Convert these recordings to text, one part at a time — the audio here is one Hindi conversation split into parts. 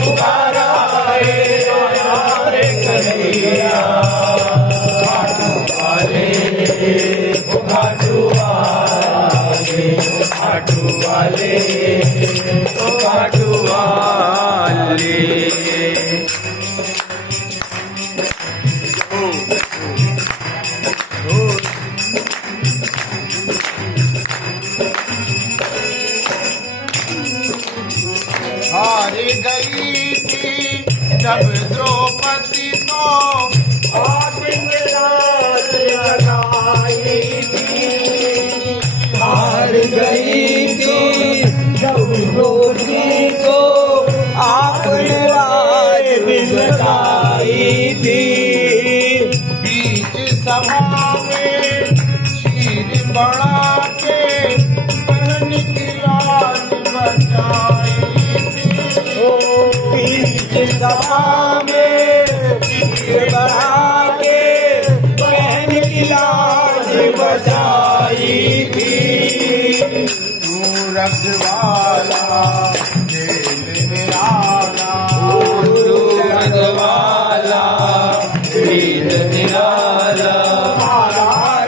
पुकारा है रे कन्हैया खाटू वाले खाटू वाले खाटू वाले खाटू वाले हार गई थी जब द्रौपदी तो हार गई थी जब द्रौपदी को आपने राज दिलकाई थी बीच सभा में शीर बढ़ा के बहन की लाज बचाई बीच सभा में शीर बढ़ा के बहन की लाज बचाई थी तू रखवाला जेल निराला रखवाला वीर निराला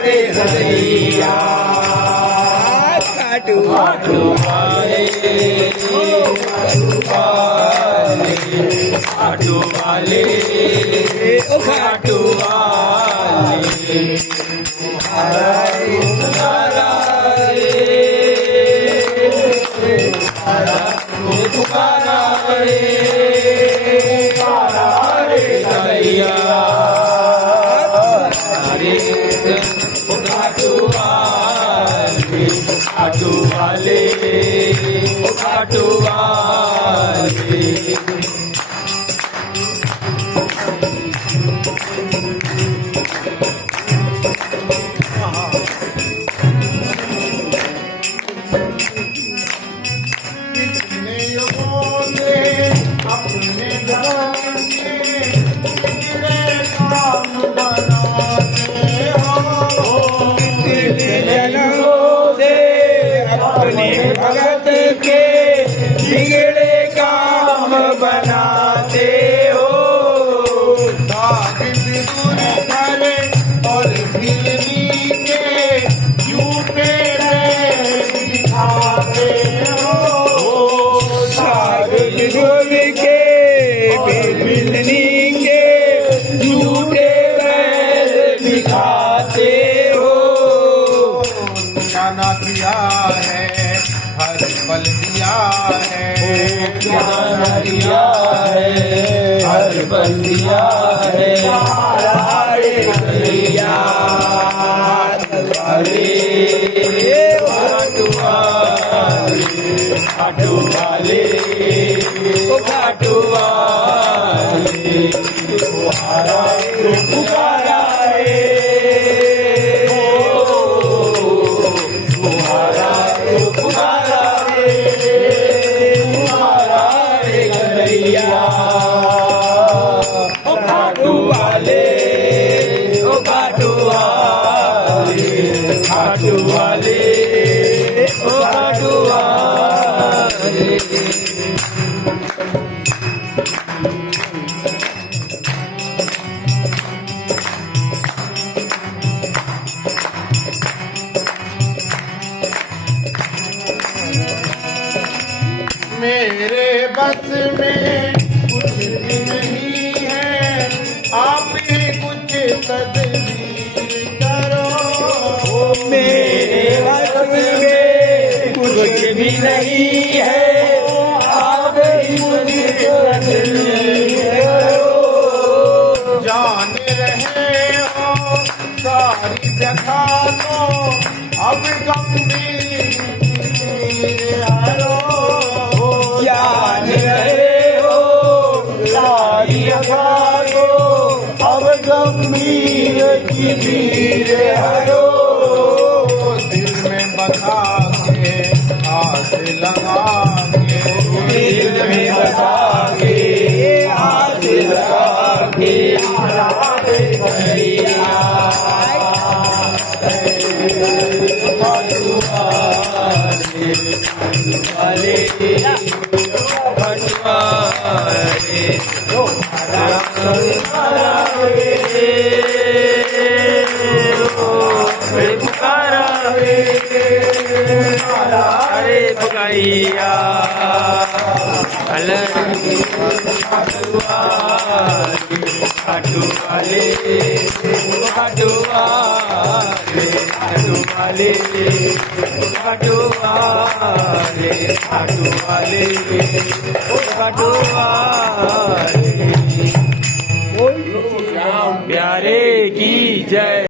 रे कन्हैया खाटू खाटू वाले खाटू वाले ओ खाटू वाले पुकारा रे कन्हैया खाटू वाले खाटू वाले खाटू वाले कितने युगों से अपने धर्म के कितने काम बनाते हो जनों से अपने भगत के बिगड़े काम बनाते हो दाग विदुर करे और बिजली के झूठे दिखाते हो साग बिगुल के बिजली के झूठे बैल दिखाते हो जाना दिया है हर पल दिया है ज्ञान दिया है हर बंदिया है रे कन्हैया अरे खाटू वाले ओ खाटू वाले पुकारा है पुकारा रे कन्हैया ओ खाटू वाले ओ खाटू वाले खाटू वाले ओ खाटू वाले मेरे बस में कुछ भी नहीं है आप ही कुछ तदबीर करो मेरे बस में कुछ भी नहीं है आप ही मुझे जान रहे हो सारी व्यथा को अब गंभीर हरो जान रहे हो सारी व्यथा को अब गंभीर की भीड़ हरो दिल में बसा के हाथ लगा के दिल में बसा के हाथ लगा के कन्हैया वाले पुकारा अरे पुकारिया खाटुआले खाटुआले खाटुआले खाटुआले खाटुआले खाटुआले प्यारे की जय।